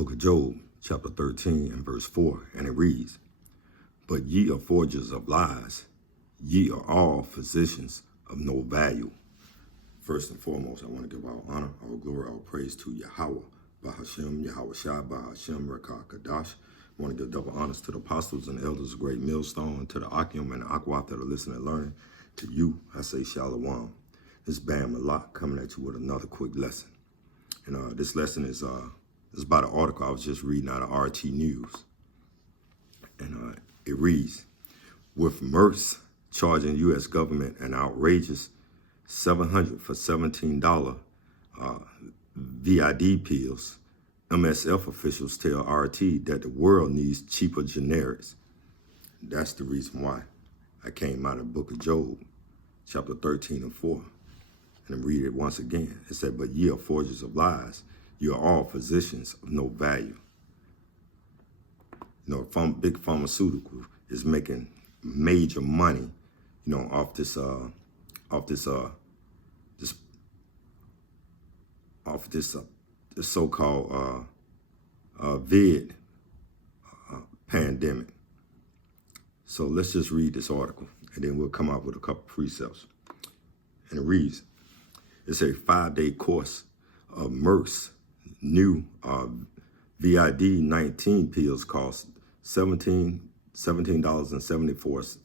book of Job, chapter 13 and verse 4, and it reads, "But ye are forgers of lies, ye are all physicians of no value." First and foremost, I want to give all honor, all glory, all praise to Yahweh, Bahashem, Yahweh Shai, Bahashem, Rekah Kadash. I want to give double honors to the apostles and elders of Great Millstone, to the Akim and the Akwaf that are listening and learning. To you, I say Shalom. This is Bam Malak coming at you with another quick lesson. And this lesson is about an article I was just reading out of RT News. And it reads, with Merce charging U.S. government an outrageous $700 for $17 VID pills, MSF officials tell RT that the world needs cheaper generics. That's the reason why I came out of the book of Job, chapter 13 and 4. And read it once again. It said, "But ye are forgers of lies. You are all physicians of no value." You know, big pharmaceutical is making major money, you know, off this so-called vid pandemic. So let's just read this article, and then we'll come up with a couple precepts. And it reads, it's a 5-day course of Merck's new VID-19 pills cost $17.74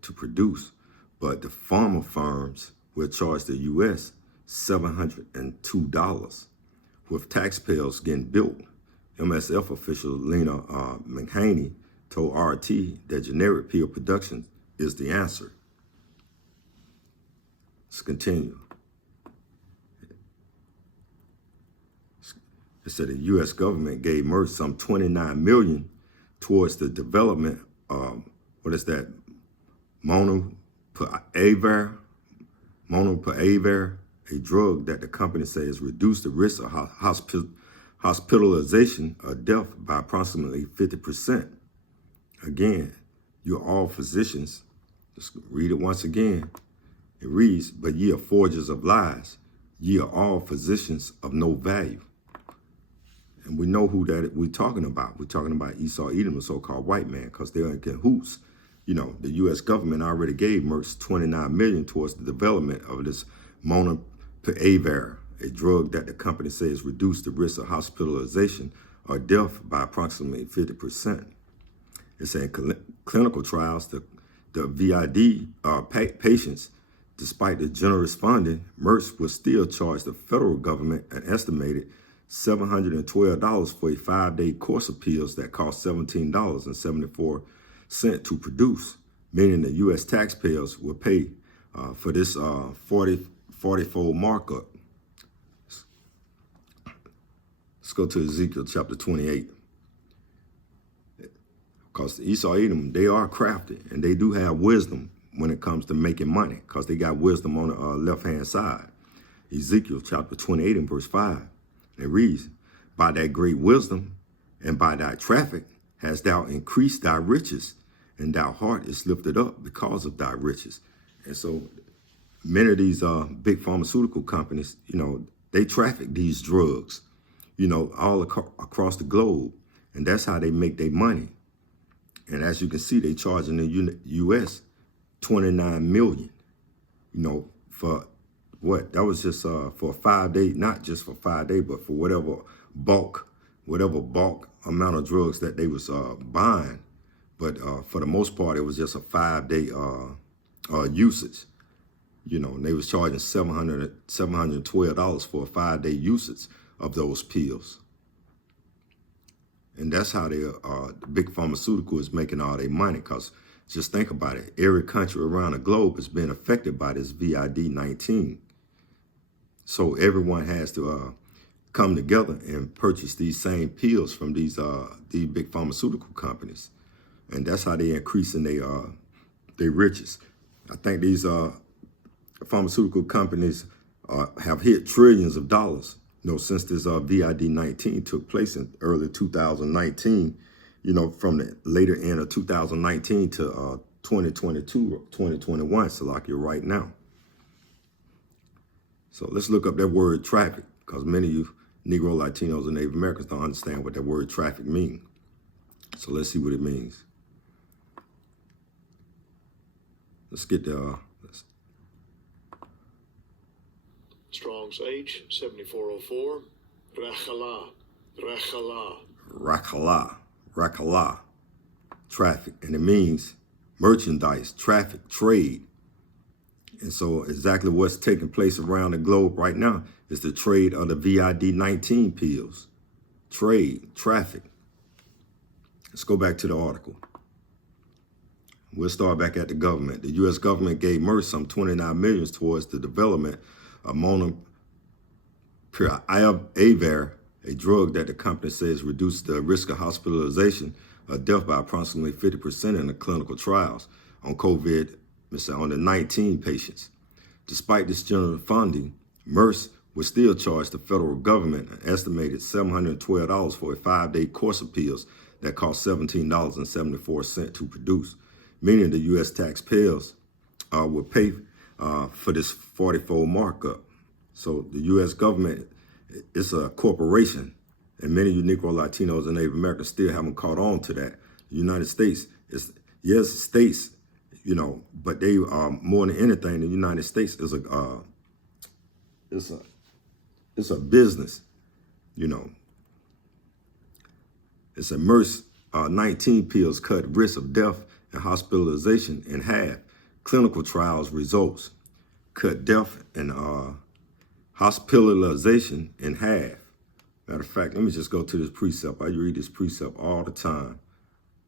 to produce, but the pharma firms will charge the U.S. $702. With taxpayers getting built, MSF official Lena McHaney told RT that generic pill production is the answer. Let's continue. It said the U.S. government gave Merck some $29 million towards the development of, monopiravir, a drug that the company says reduced the risk of hospitalization or death by approximately 50%. Again, you're all physicians. Just read it once again. It reads, "But ye are forgers of lies. Ye are all physicians of no value." And we know who that we're talking about. We're talking about Esau Edom, the so-called white man, because they're in cahoots. You know, the U.S. government already gave Merck $29 million towards the development of this monopiravir, a drug that the company says reduced the risk of hospitalization or death by approximately 50%. It's in clinical trials, the VID patients, despite the generous funding, Merck will still charge the federal government an estimated $712 for a 5-day course of pills that cost $17.74 to produce, meaning the U.S. taxpayers will pay for this 40-fold markup. Let's go to Ezekiel chapter 28. Because Esau Edom, they are crafty, and they do have wisdom when it comes to making money, because they got wisdom on the left-hand side. Ezekiel chapter 28 and verse 5. It reads, "By that great wisdom and by thy traffic hast thou increased thy riches, and thy heart is lifted up because of thy riches." And so many of these big pharmaceutical companies, you know, they traffic these drugs, you know, all across the globe. And that's how they make their money. And as you can see, they charging the U.S. $29 million, you know, for what? That was just for a 5-day, not just for 5 days, but for whatever bulk amount of drugs that they was buying. But for the most part, it was just a 5-day usage. You know, and they was charging $712 for a 5-day usage of those pills. And that's how the big pharmaceutical is making all their money. Because just think about it. Every country around the globe is being affected by this VID-19. So everyone has to come together and purchase these same pills from these big pharmaceutical companies. And that's how they increasing their riches. I think these pharmaceutical companies have hit trillions of dollars, you know, since this VID-19 took place in early 2019, you know, from the later end of 2019 to 2022 or 2021, so like you're right now. So let's look up that word traffic, because many of you Negro, Latinos, and Native Americans don't understand what that word traffic means. So let's see what it means. Let's get the Strong's H 7404. Rakhala. Rakhala, traffic, and it means merchandise, traffic, trade. And so exactly what's taking place around the globe right now is the trade of the VID-19 pills. Trade, traffic. Let's go back to the article. We'll start back at the government. The U.S. government gave Merck some $29 million towards the development of molnupiravir, a drug that the company says reduced the risk of hospitalization or death by approximately 50% in the clinical trials on COVID-19 patients. Despite this general funding, Merck would still charge the federal government an estimated $712 for a 5-day course of pills that cost $17.74 to produce, meaning the U.S. taxpayers will pay for this 40-fold markup. So the U.S. government is a corporation, and many Negro, Latinos, and Native Americans still haven't caught on to that. The United States is, yes, states, you know, but they are more than anything. The United States is it's a business, you know. It's a Merck 19 pills cut risk of death and hospitalization in half. Clinical trials results cut death and hospitalization in half. Matter of fact, let me just go to this precept. I read this precept all the time.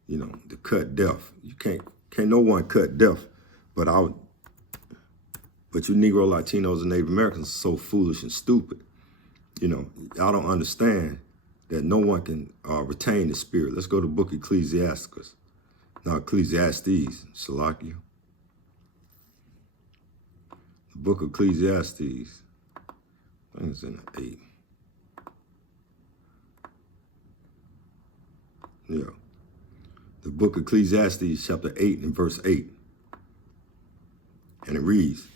You know, the cut death. You can't no one cut death, but you Negro, Latinos, and Native Americans are so foolish and stupid. You know, y'all don't understand that no one can retain the spirit. Let's go to the book of Ecclesiastes. No, Ecclesiastes, Salakia. The book of Ecclesiastes. I think it's in the 8. Yeah. The book of Ecclesiastes, chapter 8 and verse 8. And it reads,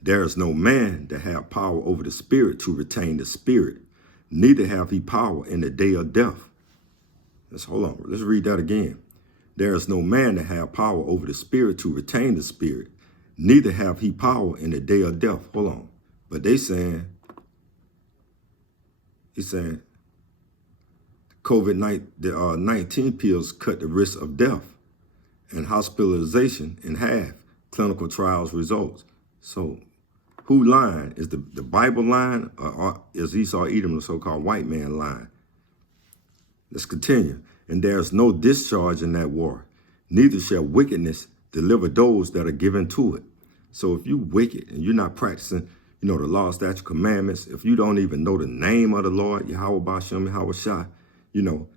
there is no man that have power over the spirit to retain the spirit, neither have he power in the day of death. Hold on, let's read that again. There is no man that have power over the spirit to retain the spirit, neither have he power in the day of death. Hold on. But he's saying COVID-19 pills cut the risk of death and hospitalization in half. Clinical trials results. So who lying? Is the Bible lying, or is Esau Edom the so-called white man lying? Let's continue. And there's no discharge in that war. Neither shall wickedness deliver those that are given to it. So if you wicked and you're not practicing, you know, the law, statute, commandments, if you don't even know the name of the Lord, Yahweh Bashem, Yahweh Shai, you know,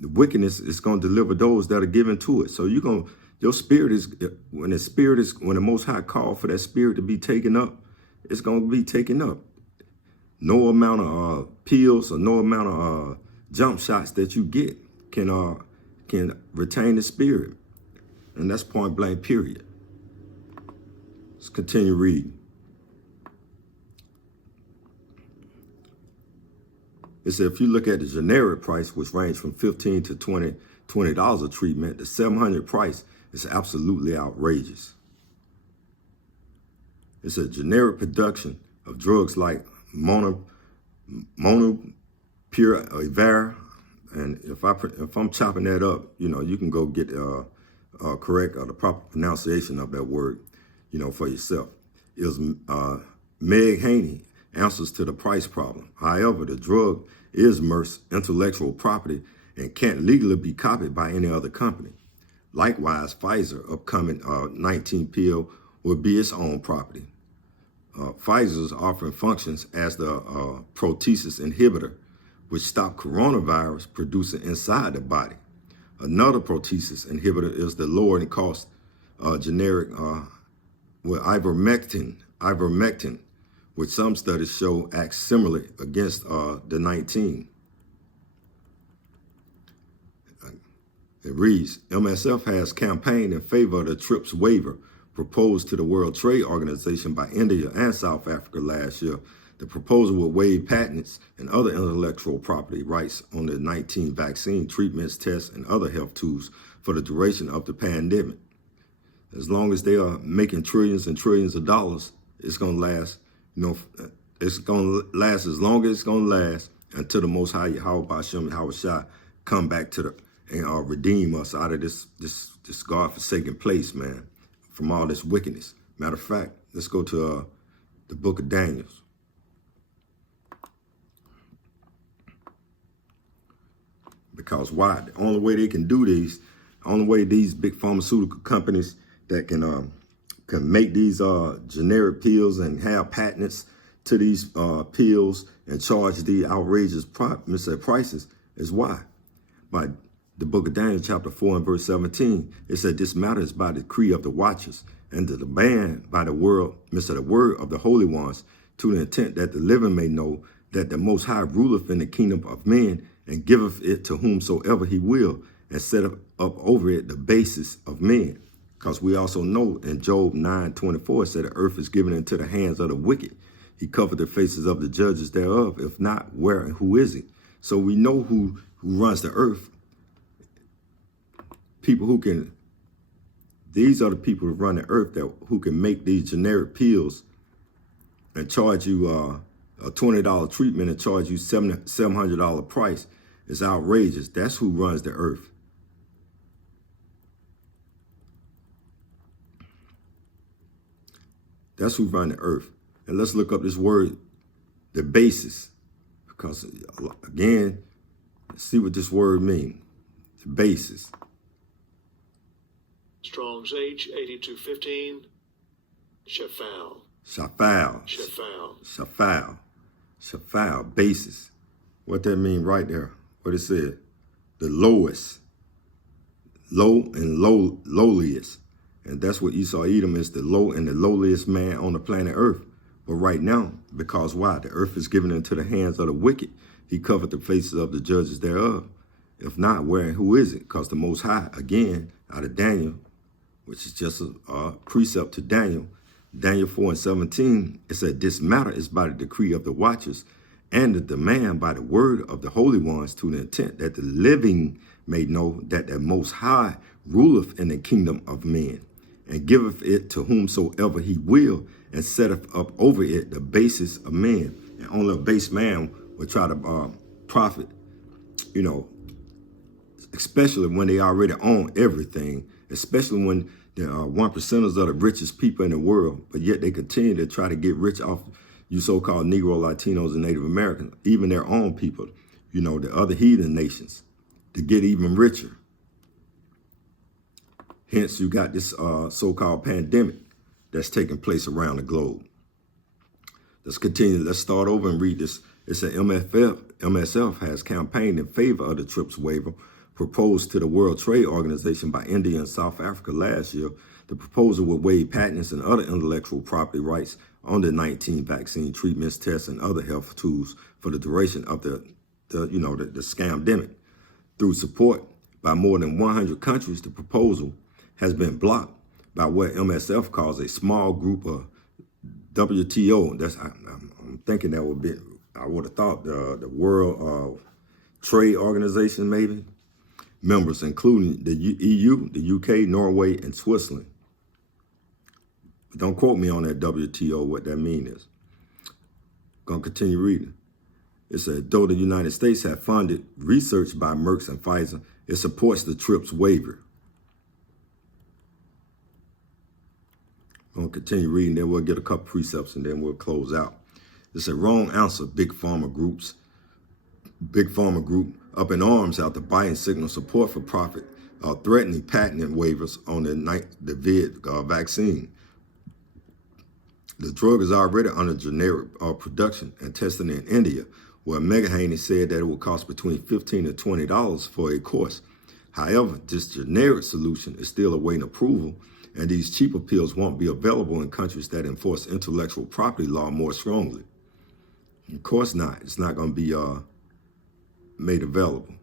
the wickedness is going to deliver those that are given to it. So your spirit is, when the Most High called for that spirit to be taken up, it's going to be taken up. No amount of pills or no amount of jump shots that you get can retain the spirit. And that's point blank, period. Let's continue reading. It said, if you look at the generic price, which range from $15 to $20 a treatment, the 700 price is absolutely outrageous. It's a generic production of drugs like molnupiravir, and if I'm chopping that up, you know, you can go get correct or the proper pronunciation of that word, you know, for yourself. It was Meg Haney answers to the price problem. However, the drug is Merck's intellectual property and can't legally be copied by any other company. Likewise, Pfizer upcoming 19 pill will be its own property. Pfizer's offering functions as the proteases inhibitor, which stop coronavirus producing inside the body. Another proteases inhibitor is the lowering cost generic with ivermectin, which some studies show acts similarly against the 19. It reads, MSF has campaigned in favor of the TRIPS waiver proposed to the World Trade Organization by India and South Africa last year The proposal would waive patents and other intellectual property rights on the 19 vaccine treatments, tests, and other health tools for the duration of the pandemic. As long as they are making trillions and trillions of dollars, it's going to last, it's going to last as long as it's going to last until the Most High, Yahweh Ba'ashem Yahweh Shai, come back to and redeem us out of this God-forsaken place, man, from all this wickedness. Matter of fact, let's go to the book of Daniel. Because why? The only way they can do these, the only way these big pharmaceutical companies that can make these generic pills and have patents to these pills and charge the outrageous prices is why? By the book of Daniel, chapter 4 and verse 17, it said, this matter is by the decree of the watchers and the demand by the word of the holy ones, to the intent that the living may know that the Most High ruleth in the kingdom of men and giveth it to whomsoever he will, and set up over it the basis of men. Because we also know in Job 9:24, it said the earth is given into the hands of the wicked. He covered the faces of the judges thereof. If not, where and who is he? So we know who runs the earth. People who can, these are the people who run the earth who can make these generic pills and charge you a $20 treatment and charge you $700 price. It's outrageous. That's who runs the earth. That's who runs the earth. And let's look up this word, the basis. Because, again, let's see what this word means. The basis. Strong's H 8215. Shafal. Shafal. Shafal. Shafal. Shafal. Basis. What that mean right there? What it said? The lowest. Low and lowliest. And that's what Esau Edom is, the low and the lowliest man on the planet Earth. But right now, because why? The earth is given into the hands of the wicked. He covered the faces of the judges thereof. If not, where and who is it? Because the Most High, again, out of Daniel, which is just a precept to Daniel, Daniel 4 and 17, it said, this matter is by the decree of the watchers and the demand by the word of the holy ones, to the intent that the living may know that the Most High ruleth in the kingdom of men and giveth it to whomsoever he will, and setteth up over it the basis of man. And only a base man would try to profit, especially when they already own everything, especially when the 1%ers are the richest people in the world, but yet they continue to try to get rich off you so-called Negro, Latinos, and Native Americans, even their own people, the other heathen nations, to get even richer. Hence, you got this so-called pandemic that's taking place around the globe. Let's continue. Let's start over and read this. It said MSF has campaigned in favor of the TRIPS waiver proposed to the World Trade Organization by India and South Africa last year. The proposal would waive patents and other intellectual property rights on the 19 vaccine treatments, tests, and other health tools for the duration of the scamdemic. Through support by more than 100 countries, the proposal has been blocked by what MSF calls a small group of WTO. I'm thinking that would be, I would have thought the World Trade Organization maybe. Members including the EU, the UK, Norway, and Switzerland. But don't quote me on that WTO, what that means is. Gonna continue reading. It said, though the United States have funded research by Merck and Pfizer, it supports the TRIPS waiver. Gonna continue reading, then we'll get a couple precepts and then we'll close out. It's a wrong answer, Big Pharma Group up in arms after Biden signal support for profit, threatening patent waivers on the vid vaccine. The drug is already under generic production and testing in India, where Mega Haney said that it would cost between $15 to $20 for a course. However, this generic solution is still awaiting approval, and these cheaper pills won't be available in countries that enforce intellectual property law more strongly. Of course not. It's not going to be made available.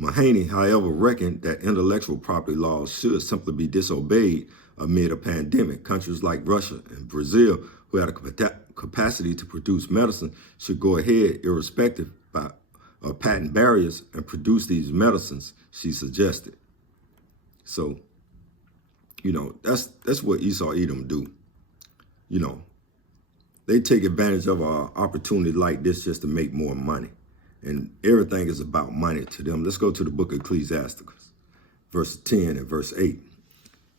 Mahaney, however, reckoned that intellectual property laws should simply be disobeyed amid a pandemic. Countries like Russia and Brazil, who had a capacity to produce medicine should go ahead irrespective of patent barriers and produce these medicines, she suggested. So, that's what Esau Edom do. They take advantage of an opportunity like this just to make more money. And everything is about money to them. Let's go to the book of Ecclesiastes, verse 10 and verse 8.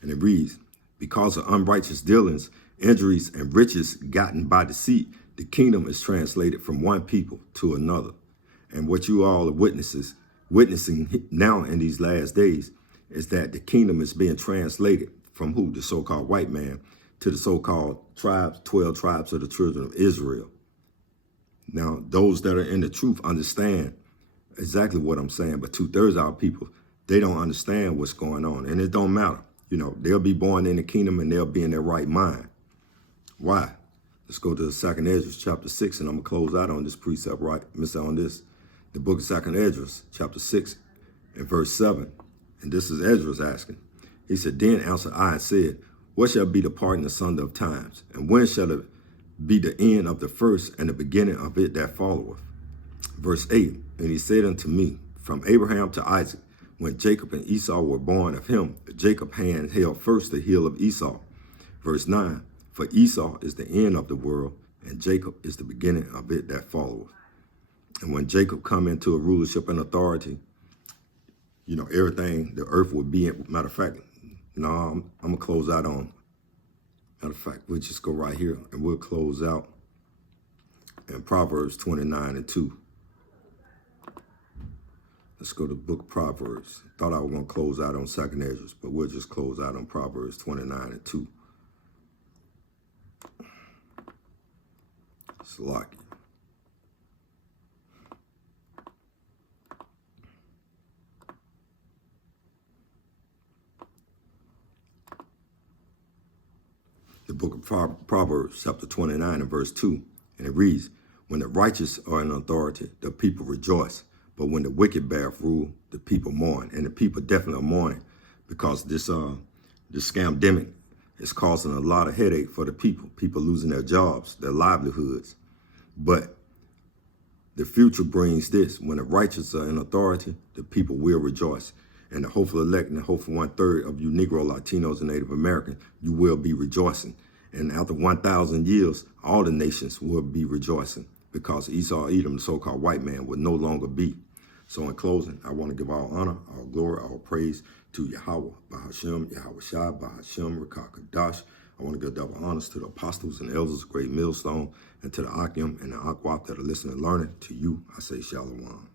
And it reads, because of unrighteous dealings, injuries, and riches gotten by deceit, the kingdom is translated from one people to another. And what you all are witnessing now in these last days is that the kingdom is being translated from who? The so-called white man to the so-called tribes, 12 tribes of the children of Israel. Now, those that are in the truth understand exactly what I'm saying, but 2/3 of our people, they don't understand what's going on, and it don't matter. They'll be born in the kingdom and they'll be in their right mind. Why? Let's go to the 2nd Ezra, chapter 6, and I'm going to close out on this precept, the book of 2nd Ezra, chapter 6, and verse 7. And this is Ezra's asking. He said, then answered I and said, what shall be the parting asunder of times? And when shall it be the end of the first and the beginning of it that followeth? Verse 8, and he said unto me, from Abraham to Isaac, when Jacob and Esau were born of him, Jacob's hand held first the heel of Esau. Verse 9, for Esau is the end of the world, and Jacob is the beginning of it that followeth. And when Jacob come into a rulership and authority, everything, the earth will be, matter of fact, I'm going to close out on, matter of fact, we'll just go right here, and we'll close out in Proverbs 29 and 2. Let's go to the book of Proverbs. Thought I was going to close out on 2nd Ezra, but we'll just close out on Proverbs 29 and 2. It's lucky. The book of Proverbs, chapter 29 and verse 2, and it reads, when the righteous are in authority, the people rejoice. But when the wicked bear rule, the people mourn. And the people definitely are mourning because this scamdemic is causing a lot of headache for the people. People losing their jobs, their livelihoods. But the future brings this. When the righteous are in authority, the people will rejoice. And the hopeful elect and the hopeful 1/3 of you Negro, Latinos, and Native Americans, you will be rejoicing. And after 1,000 years, all the nations will be rejoicing because Esau Edom, the so-called white man, will no longer be. So in closing, I want to give all honor, all glory, all praise to Yahweh, Bahashem, Yahweh Shai, Bahashem, Rakakadash. I want to give double honors to the apostles and elders of Great Millstone and to the Akim and the Akwaf that are listening and learning. To you, I say Shalom.